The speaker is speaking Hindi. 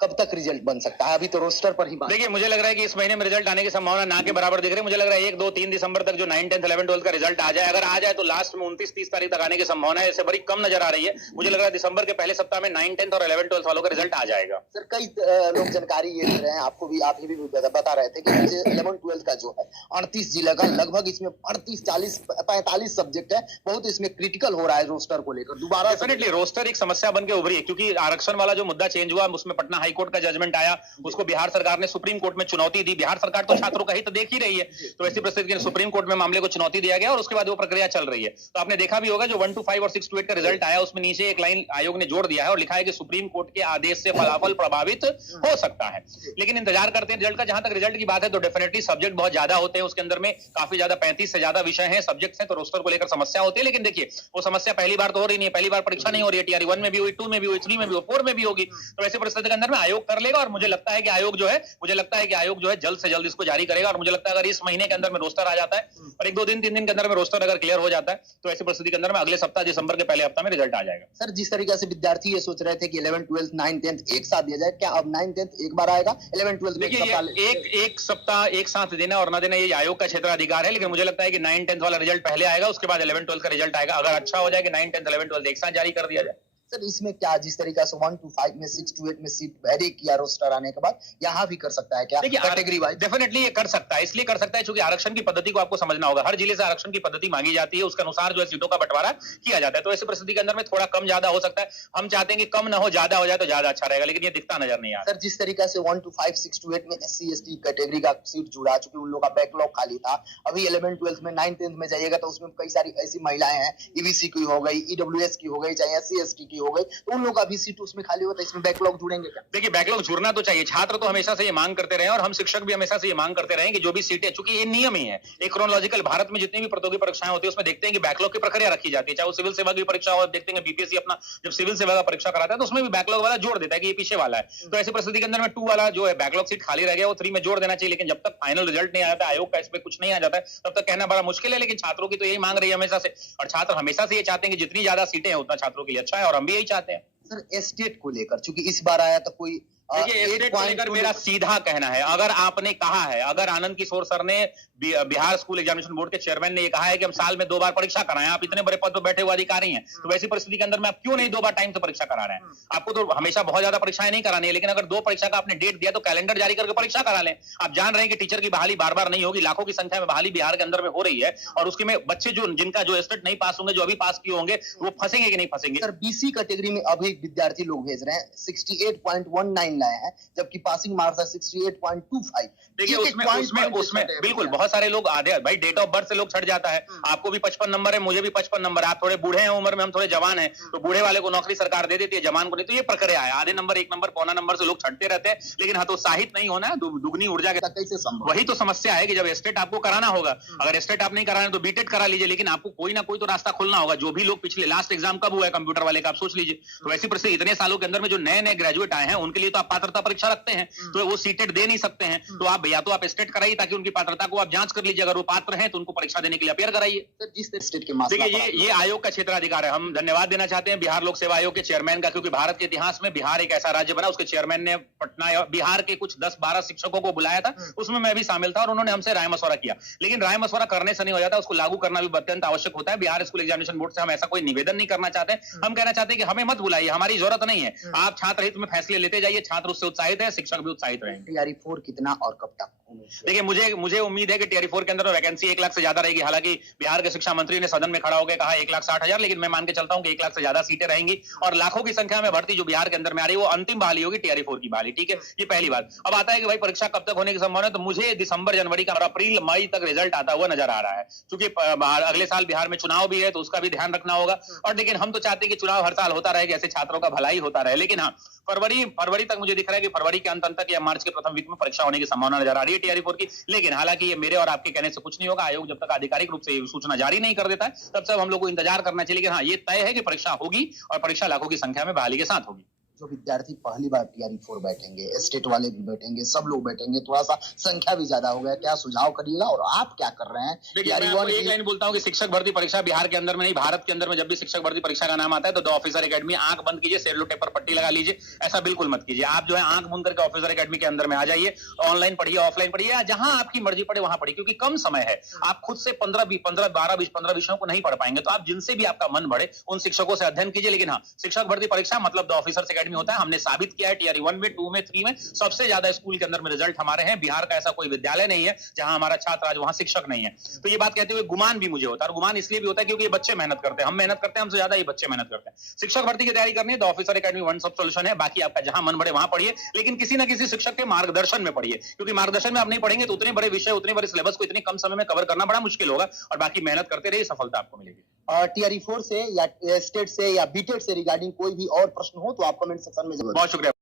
कब तक रिजल्ट बन सकता है? अभी तो रोस्टर पर ही बात। देखिए, मुझे लग रहा है कि इस महीने में रिजल्ट आने की संभावना ना के बराबर दिख रही है। मुझे लग रहा है 1, 2, 3 दिसंबर तक जो 9, 10, 11, 12 का रिजल्ट आ जाए, अगर आ जाए तो लास्ट में 29, 30 तारीख तक आने की संभावना है। इससे बड़ी कम नजर आ रही है। मुझे लग रहा है दिसंबर के पहले सप्ताह में 9, 10 और 11, 12 वालों का रिजल्ट आ जाएगा। सर, कई लोग जानकारी ये दे रहे हैं, आपको भी, आप ये भी बता रहे थे कि 11, 12 का जो है 38 जिला का लगभग इसमें 38, 40, 45 सब्जेक्ट है। बहुत इसमें क्रिटिकल हो रहा है रोस्टर को लेकर। दोबारा डेफिनेटली रोस्टर एक समस्या बन के उभरी है, क्योंकि आरक्षण वाला जो मुद्दा चेंज हुआ, उसमें पटना हाईकोर्ट का जजमेंट आया, उसको बिहार सरकार ने सुप्रीम कोर्ट में चुनौती दी। बिहार सरकार तो छात्रों का हित देख ही रही है, तो ऐसी परिस्थिति में सुप्रीम कोर्ट में मामले को चुनौती दिया गया और उसके बाद वो प्रक्रिया चल रही है। तो आपने देखा भी होगा जो 1 to 5 और 6 to 8 का रिजल्ट आया, उसमें नीचे एक लाइन आयोग ने जोड़ दिया है और लिखा है कि सुप्रीम कोर्ट के आदेश से फलाफल प्रभावित हो सकता है। लेकिन इंतजार करते हैं रिजल्ट का। जहां तक रिजल्ट की बात है तो डेफिनेटली सब्जेक्ट बहुत ज्यादा होते हैं, उसके अंदर में काफी ज्यादा 35 से ज्यादा विषय हैं, सब्जेक्ट्स हैं, तो रोस्टर को लेकर समस्या होती है। लेकिन देखिए, वो समस्या पहली बार तो हो रही नहीं है, पहली बार परीक्षा नहीं हो रही है। टीआरई 1 में भी हुई, 2 में भी हुई, 3 में भी हुई, 4 में भी होगी। तो ऐसी परिस्थिति के अंदर में आयोग कर लेगा और मुझे लगता है कि आयोग जो है जल्द से जल्द इसको जारी करेगा। और मुझे लगता है अगर इस महीने के अंदर में रोस्टर आ जाता है और 1, 2 दिन, 3 दिन के अंदर में रोस्टर अगर क्लियर हो जाता है, तो ऐसी परिस्थिति के अंदर में अगले सप्ताह दिसंबर के पहले हफ्ता में रिजल्ट आ जाएगा। सर, जिस तरीके से विद्यार्थी ये सोच रहे थे कि 11, 12, 9, 10 एक साथ दिया जाए, क्या अब 9, 10 एक बार आएगा, 11, 12 देखिए, एक सप्ताह एक साथ देना और ना देना ये आयोग का क्षेत्राधिकार है। लेकिन मुझे लगता है कि 9, 10 वाला रिजल्ट पहले आएगा, उसके बाद 11, 12 का रिजल्ट आएगा। अगर अच्छा हो जाए कि 9, 10, 11, 12 एक साथ जारी कर दिया जाए। सर, इसमें क्या जिस तरीका से 1 to 5 में, 6 to 8 में सीट वेरी किया रोस्टर आने के बाद, यहाँ भी कर सकता है क्या कैटेगरी वाइज? डेफिनेटली ये कर सकता है, इसलिए कर सकता है क्योंकि आरक्षण की पद्धति को आपको समझना होगा। हर जिले से आरक्षण की पद्धति मांगी जाती है, उसके अनुसार जो है सीटों का बंटवारा किया जाता है। तो ऐसी परिस्थिति के अंदर में थोड़ा कम ज्यादा हो सकता है। हम चाहते हैं कि कम ना हो, ज्यादा हो जाए तो ज्यादा अच्छा रहेगा, लेकिन ये दिखता नजर नहीं आ रहा। सर, जिस तरीका से 1 to 5, 6 to 8 में SC ST कैटेगरी का सीट जुड़ा, चूंकि उन लोगों का बैकलॉग खाली था। अभी 11, 12 में, 9, 10 में जाइएगा तो उसमें कई सारी ऐसी महिलाएं हैं, EBC की हो गई, EWS की हो गई, चाहे SC ST की हो गई, तो उन लोगों का भी सीट उसमें खाली होता है। इसमें बैकलॉग जुड़ेंगे क्या? देखिए, बैकलॉग जुड़ना तो चाहिए। छात्र तो हमेशा से ये मांग करते रहे और हम शिक्षक भी हमेशा से ये मांग करते रहे कि जो भी सीटें, चूंकि ये नियम ही है, एक क्रोनोलॉजिकल भारत में जितनी भी प्रतियोगी परीक्षाएं होती है उसमें देखते हैं कि बैकलॉग की प्रक्रिया रखी जाती है। चाहे वो सिविल सेवा की परीक्षा हो, देखते हैं बीपीएससी अपना जब सिविल सेवा का परीक्षा कराता है तो उसमें भी बैकलॉग वाला जोड़ देता है कि ये पीछे वाला है। तो ऐसी परिस्थिति के अंदर में 2 वाला जो है बैकलॉग सीट खाली रह गया, वो 3 में जोड़ देना चाहिए। लेकिन जब तक फाइनल रिजल्ट नहीं आता, आयोग का इस पे कुछ नहीं आ जाता है, तब तक कहना बड़ा मुश्किल है। लेकिन छात्रों की तो यही मांग रही है हमेशा से, और छात्र हमेशा से ये चाहते हैं कि जितनी ज्यादा सीटें हैं उतना छात्रों के लिए अच्छा है, और हम भी यही चाहते हैं। सर, स्टेट को लेकर, चूंकि इस बार आया तो कोई देखिए, स्टेट को लेकर मेरा सीधा कहना है, अगर आपने कहा है, अगर आनंद किशोर सर ने, बिहार स्कूल एग्जामिनेशन बोर्ड के चेयरमैन ने ये कहा है कि हम साल में 2 बार परीक्षा कराएं, आप इतने बड़े पद पर बैठे हुए अधिकारी हैं, तो वैसी परिस्थिति के अंदर में आप क्यों नहीं 2 बार टाइम से परीक्षा करा रहे हैं? आपको तो हमेशा बहुत ज्यादा परीक्षाएं नहीं करानी है, लेकिन अगर 2 परीक्षा का आपने डेट दिया तो कैलेंडर जारी करके परीक्षा करा लें। आप जान रहे हैं कि टीचर की बहाली बार बार नहीं होगी, लाखों की संख्या में बहाली बिहार के अंदर में हो रही है, और उसके में बच्चे जो जिनका जो स्टेट नहीं पास होंगे, जो अभी पास किए होंगे, वो फंसेंगे कि नहीं फंसेंगे? सर, BC कैटेगरी में अभी विद्यार्थी लोग भेज रहे हैं 68.19 लाए हैं, जबकि पासिंग मार्क्स है 68.25। देखिए, उसमें बिल्कुल बहुत सारे लोग आधे, भाई डेट ऑफ बर्थ से लोग छट जाता है। आपको भी 55 नंबर है, मुझे भी 55 नंबर है, आप थोड़े बूढ़े हैं उम्र में, हम थोड़े जवान हैं, तो बूढ़े वाले को नौकरी सरकार दे देती है, जवान को नहीं। तो ये प्रक्रिया है, आधे नंबर, 1 नंबर, पौना नंबर से लोग छटते रहते हैं। लेकिन हतोत्साहित नहीं होना है, दुगनी ऊर्जा के कैसे संभव? वही तो समस्या है कि जब स्टेट आपको कराना होगा, अगर स्टेट आप नहीं कराना तो बीटेट करा लीजिए, लेकिन आपको कोई ना कोई तो रास्ता खोलना होगा। जो भी लोग पिछले लास्ट एग्जाम कब हुआ है कंप्यूटर वाले का, आप सोच लीजिए। तो ऐसी परिस्थिति इतने सालों के अंदर में जो नए नए ग्रेजुएट आए हैं, उनके लिए तो आप पात्रता परीक्षा रखते हैं, तो वो सीटेट दे नहीं सकते हैं। तो आप या तो आप स्टेट कराइए ताकि उनकी पात्रता को आप जांच कर लीजिए, अगर वो पात्र हैं तो उनको परीक्षा देने के लिए अपेयर कराइए। जिस स्टेट के देखिए, ये आयोग का क्षेत्राधिकार है। हम धन्यवाद देना चाहते हैं बिहार लोक सेवा आयोग के चेयरमैन का, क्योंकि भारत के इतिहास में बिहार एक ऐसा राज्य बना, उसके चेयरमैन ने पटना बिहार के कुछ 10-12 शिक्षकों को बुलाया था, उसमें मैं भी शामिल था, और उन्होंने हमसे राय मशवरा किया। लेकिन राय मशवरा करने से नहीं हो जाता, उसको लागू करना भी अत्यंत आवश्यक होता है। बिहार स्कूल एग्जामिनेशन बोर्ड से हम ऐसा कोई निवेदन नहीं करना चाहते। हम कहना चाहते हैं कि हमें मत बुलाइए, हमारी जरूरत नहीं है। आप छात्र हित में फैसले लेते जाइए, छात्र उससे उत्साहित है, शिक्षक भी उत्साहित रहेंगे। टीआरई 4 कितना और कब तक? देखिए, मुझे उम्मीद है कि टीआरई 4 के अंदर वैकेंसी 1 लाख से ज्यादा रहेगी। हालांकि बिहार के शिक्षा मंत्री ने सदन में खड़ा होकर कहा 1,60,000, लेकिन मैं मान के चलता हूं कि 1 लाख से ज्यादा सीटें रहेंगी, और लाखों की संख्या में भर्ती जो बिहार के अंदर में आ रही है वो अंतिम बहाली होगी, टीआरई 4 की बहाली। ठीक है, ये पहली बात। अब आता है कि भाई परीक्षा कब तक होने की संभावना है, तो मुझे दिसंबर जनवरी का और अप्रैल मई तक रिजल्ट आता हुआ नजर आ रहा है, क्योंकि अगले साल बिहार में चुनाव भी है, तो उसका भी ध्यान रखना होगा। और लेकिन हम तो चाहते हैं कि चुनाव हर साल होता रहे, ऐसे छात्रों का भलाई होता रहे। लेकिन हाँ, फरवरी तक मुझे दिख रहा है कि फरवरी के अंत तक या मार्च के प्रथम वीक में परीक्षा होने की संभावना नजर आ रही है टीआरई 4 की। लेकिन हालांकि ये मेरे और आपके कहने से कुछ नहीं होगा। आयोग जब तक आधिकारिक रूप से सूचना जारी नहीं कर देता है, तब तक हम लोग को इंतजार करना चाहिए। लेकिन हाँ, ये तय है कि परीक्षा होगी, और परीक्षा लाखों की संख्या में बहाली के साथ होगी। जो विद्यार्थी पहली बार टीआरई 4 बैठेंगे, स्टेट वाले भी बैठेंगे, सब लोग बैठेंगे, थोड़ा सा संख्या भी ज्यादा हो गया, क्या सुझाव करिएगा और आप क्या कर रहे हैं? देखिए मैं आपको एक लाइन बोलता हूं कि शिक्षक भर्ती परीक्षा बिहार के अंदर में नहीं, भारत के अंदर में जब भी शिक्षक भर्ती परीक्षा का नाम आता है तो द ऑफिसर एकेडमी आंख बंद कीजिए, सेलो टेप पर पट्टी लगा लीजिए, ऐसा बिल्कुल मत कीजिए। आप जो है आंख बंद करके ऑफिसर एकेडमी के अंदर में आ जाइए, ऑनलाइन पढ़िए, ऑफलाइन पढ़िए, या जहां आपकी मर्जी पड़े वहां पढ़िए, क्योंकि कम समय है। आप खुद से 15 विषयों को नहीं पढ़ पाएंगे, तो आप जिनसे भी आपका मन बढ़े उन शिक्षकों से अध्ययन कीजिए। लेकिन हाँ, शिक्षक भर्ती परीक्षा मतलब द ऑफिसर्स एकेडमी होता है। हमने साबित किया है टीआरई 1 में, 2 में, 3 में सबसे ज्यादा स्कूल के अंदर में रिजल्ट हमारे हैं। बिहार का ऐसा कोई विद्यालय नहीं है जहां हमारा छात्र आज वहां शिक्षक नहीं है। तो ये बात कहते हुए गुमान भी मुझे होता है, और गुमान इसलिए भी होता है क्योंकि ये बच्चे मेहनत करते हैं, हम मेहनत करते हैं, हमसे ज्यादा ये बच्चे मेहनत करते हैं। शिक्षक भर्ती की तैयारी करनी है, the officer academy one stop solution है। बाकी आपका जहां मन बढ़े वहां पढ़िए, लेकिन किसी ना किसी शिक्षक के मार्गदर्शन में पढ़िए, क्योंकि मार्गदर्शन में आप नहीं पढ़ेंगे तो उतने बड़े विषय, उतने बड़े सिलेबस को इतने कम समय में कवर करना बड़ा मुश्किल होगा। और बाकी मेहनत करते रहिए, सफलता आपको मिलेगी। टीआरई 4 से या स्टेट से या बीटेड से रिगार्डिंग कोई भी और प्रश्न हो तो आप कमेंट सेक्शन में जरूर। बहुत शुक्रिया।